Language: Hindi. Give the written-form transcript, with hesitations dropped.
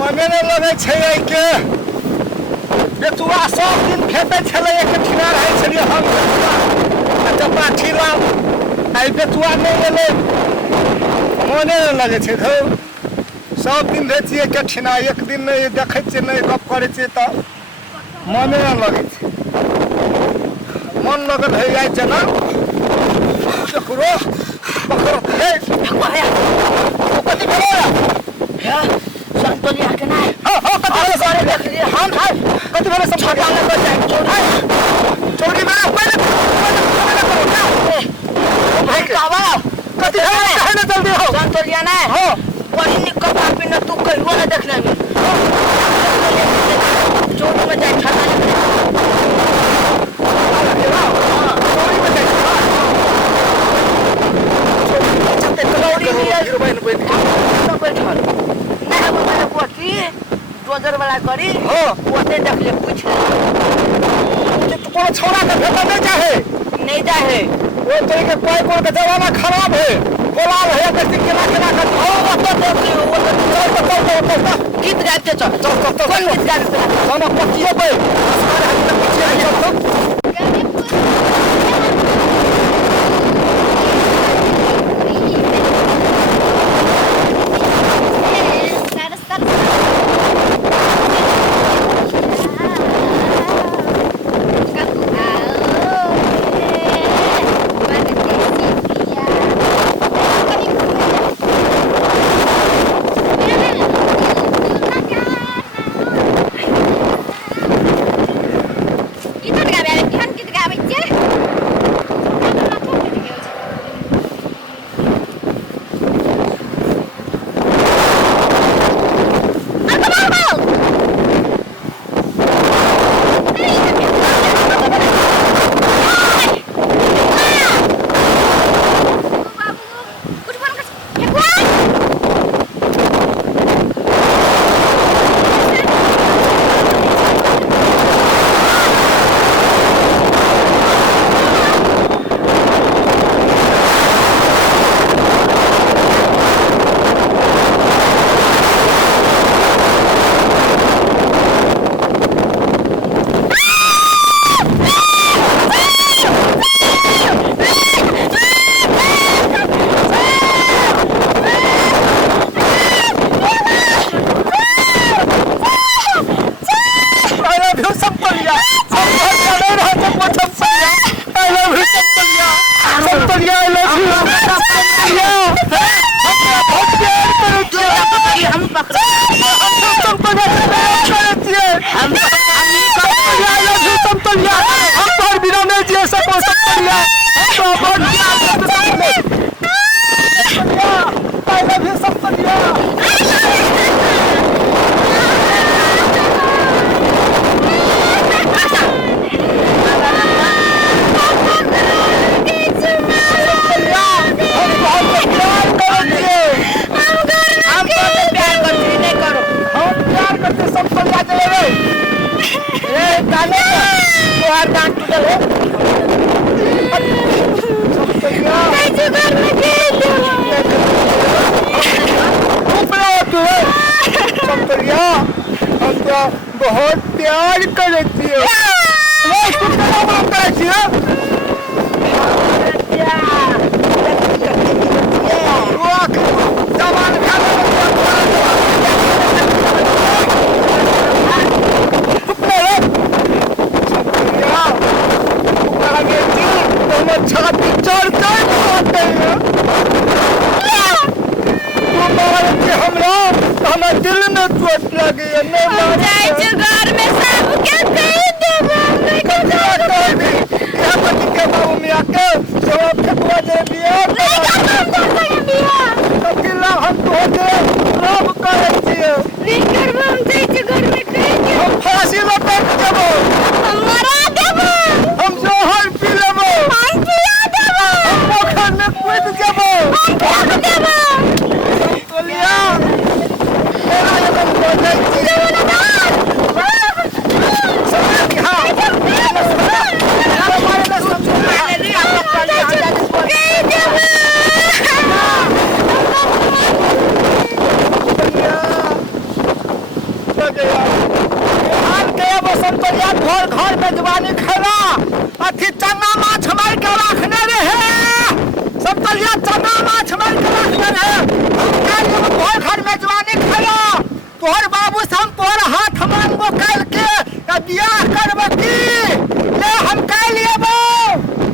मने नहीं लगे छे के बेतुआ सब दिन खेते छले एक ठिना रहे छलिए हम जब पाठीला आई बेतुआ नहीं एले मने नहीं लगे छे धौ सब दिन रहे छिए के ठिना एक दिन नहीं देखे छे नहीं गप करे छे त मने नहीं लगे छे मन लगन है आई जना करो पकड़ हे कति भेलो या संतोलिया के ना कति भेलो सारे देख लिए हम कति भेलो सब छटा लग जाए चोरी में पहले करो ना भाई कावा कति भेलो कहे ना जल्दी हो संतोलिया ना हो वही निकल पापी न तू कहियो ना देखना में चोरी में जाए छटा लग चोरी में जाए जोजर वाला करी ओते देख ले पूछ ले तो कोनो छोरा के भेटा नहीं चाहे नहीं चाहे वो तो के कोई को के जमाना खराब है बोलाल है के केना केना कर ओ तो देख ले वो तो गीत गाते चल कौन गीत गाते हम पतिए पे सारे हम पीछे चल बहुत प्यार करती है छाती चढ़ हमरा दिल में चोट लगी है घर में सब के कह देबो क्या पति के बाबू मियां के जवाब के बुआ दे दिया तो किला हम तो के रब करे छिए निकर हम जाय छै घर में कह के हम फांसी लपेट देबो हम मरा देबो हम जोहर पी लेबो हम पिया देबो हम पोखर में कूद देबो हम कूद देबो बोलिया मेरा ये मन हो जाए बसंत घर घर में जवानी खेला अथी